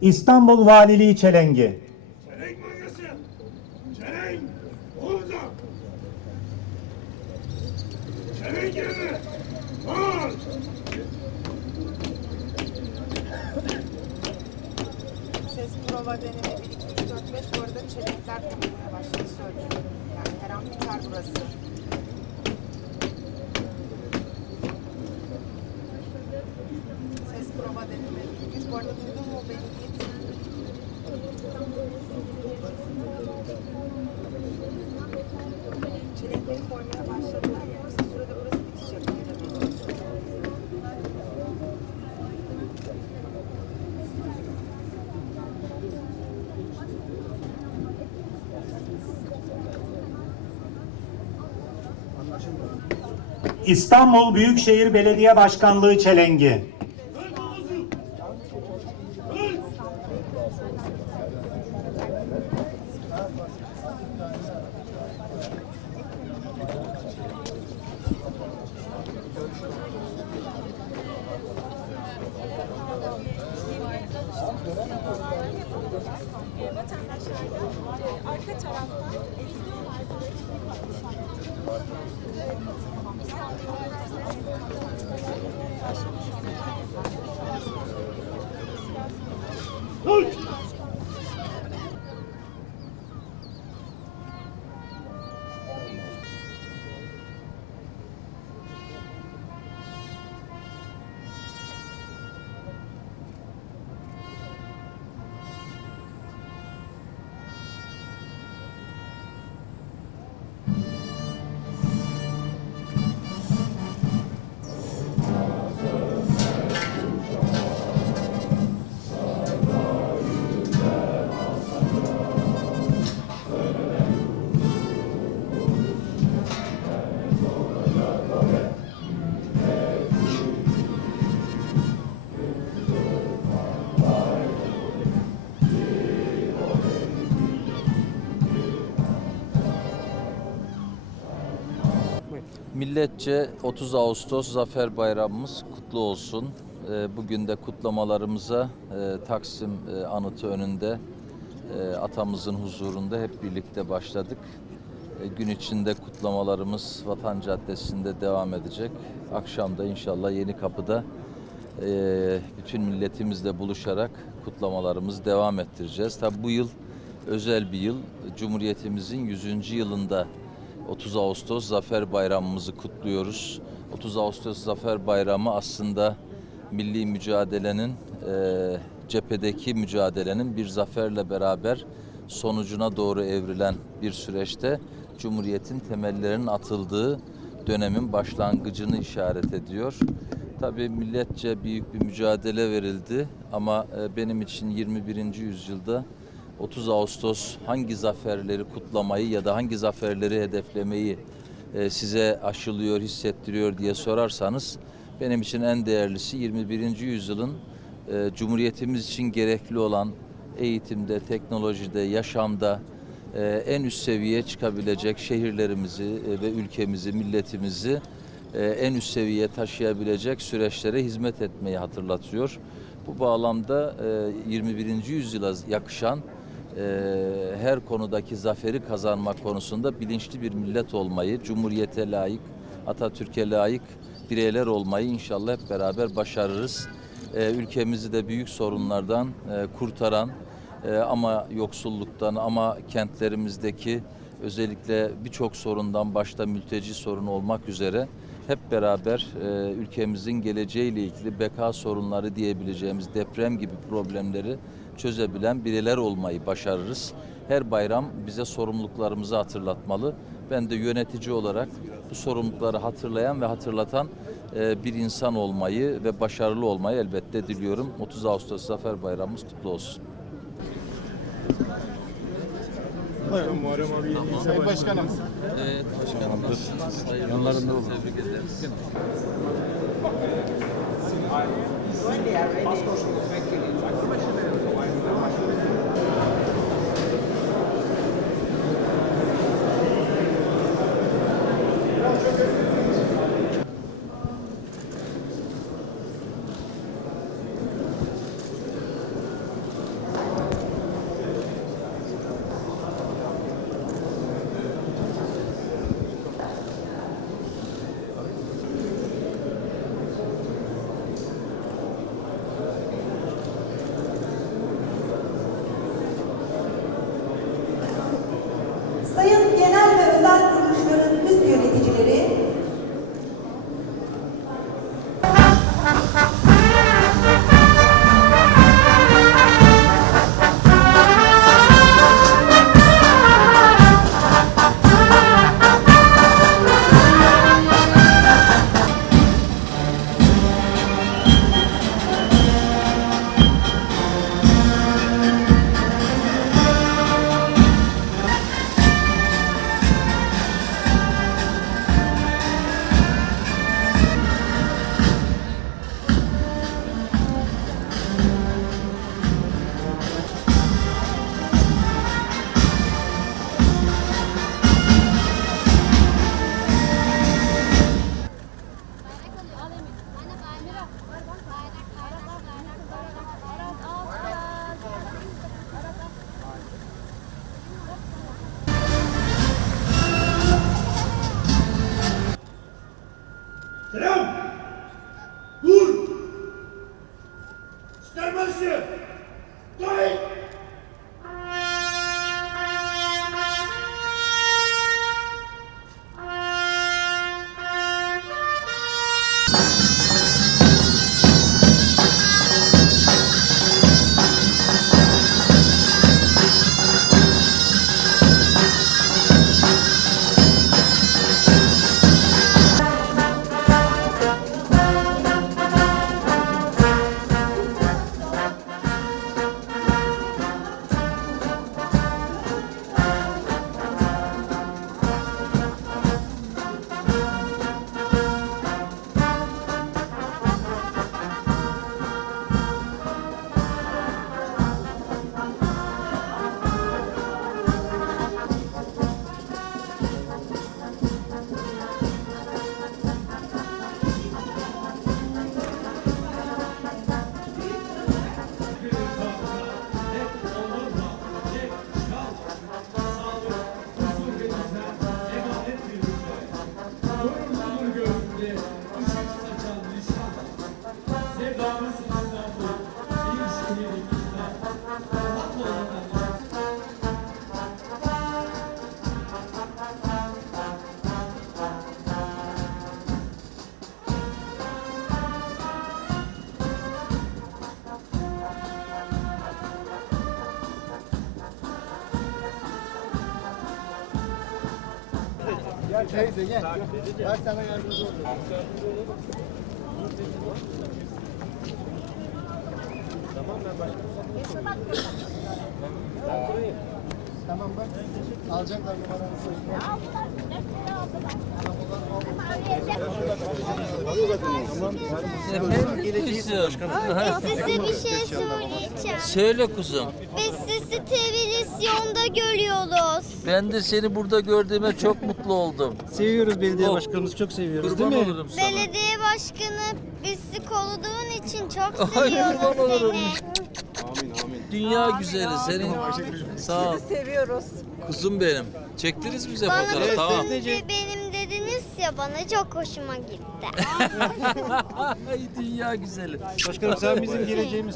İstanbul Valiliği Çelengi. Ses prova deneme 1, 2, 3, 4, 5 bu arada çelenkler konulmaya başladı söyleyeyim. Yani her an biter burası. İstanbul Büyükşehir Belediye Başkanlığı Çelengi. Milletçe 30 Ağustos Zafer Bayramımız kutlu olsun. Ee, Bugün de kutlamalarımıza e, Taksim e, Anıtı önünde e, atamızın huzurunda hep birlikte başladık. Gün içinde kutlamalarımız Vatan Caddesi'nde devam edecek. Akşam da inşallah Yeni Kapı'da bütün milletimizle buluşarak kutlamalarımızı devam ettireceğiz. Tabi bu yıl özel bir yıl. Cumhuriyetimizin 100. yılında 30 Ağustos Zafer Bayramımızı kutluyoruz. 30 Ağustos Zafer Bayramı aslında milli mücadelenin, e, cephedeki mücadelenin bir zaferle beraber sonucuna doğru evrilen bir süreçte Cumhuriyet'in temellerinin atıldığı dönemin başlangıcını işaret ediyor. Tabii milletçe büyük bir mücadele verildi ama e, benim için 21. yüzyılda 30 Ağustos hangi zaferleri kutlamayı ya da hangi zaferleri hedeflemeyi e, size aşılıyor, hissettiriyor diye sorarsanız benim için en değerlisi 21. yüzyılın e, Cumhuriyetimiz için gerekli olan eğitimde, teknolojide, yaşamda e, en üst seviyeye çıkabilecek şehirlerimizi ve ülkemizi, milletimizi en üst seviyeye taşıyabilecek süreçlere hizmet etmeyi hatırlatıyor. Bu bağlamda e, 21. yüzyıla yakışan her konudaki zaferi kazanmak konusunda bilinçli bir millet olmayı, Cumhuriyete layık, Atatürk'e layık bireyler olmayı inşallah hep beraber başarırız. E, ülkemizi de büyük sorunlardan e, kurtaran e, ama yoksulluktan ama kentlerimizdeki özellikle birçok sorundan başta mülteci sorunu olmak üzere hep beraber e, ülkemizin geleceğiyle ilgili beka sorunları diyebileceğimiz deprem gibi problemleri çözebilen bireyler olmayı başarırız. Her bayram bize sorumluluklarımızı hatırlatmalı. Ben de yönetici olarak bu sorumlulukları hatırlayan ve hatırlatan e, bir insan olmayı ve başarılı olmayı elbette diliyorum. 30 Ağustos Zafer Bayramımız kutlu olsun. Muharrem abi yeni Sayın Başkanım. Evet başkanım. Yanlarında olun. Tebrik ederiz. Hello. Teyze gel. Bak sana yardımcı olayım. Tamam bak. Alacaklar numaranızı. Size bir şey söyleyeceğim. Söyle kuzum. Biz sizi televizyonda görüyoruz. Ben de seni burada gördüğüme çok mutlu oldum. Seviyoruz belediye Oh. başkanımızı çok seviyoruz Kurban değil mi? olurum sana. Belediye başkanı bizi koruduğun için çok Ay, seviyoruz kurban olurum. seni. Dünya güzeli senin. Sağ ol. Seviyoruz. Kuzum benim. Çektiniz bize Bana fotoğraf kızım tamam. ve benim dediniz ya bana çok hoşuma gitti. Ay dünya güzeli. Başkanım sen bizim geleceğimiz.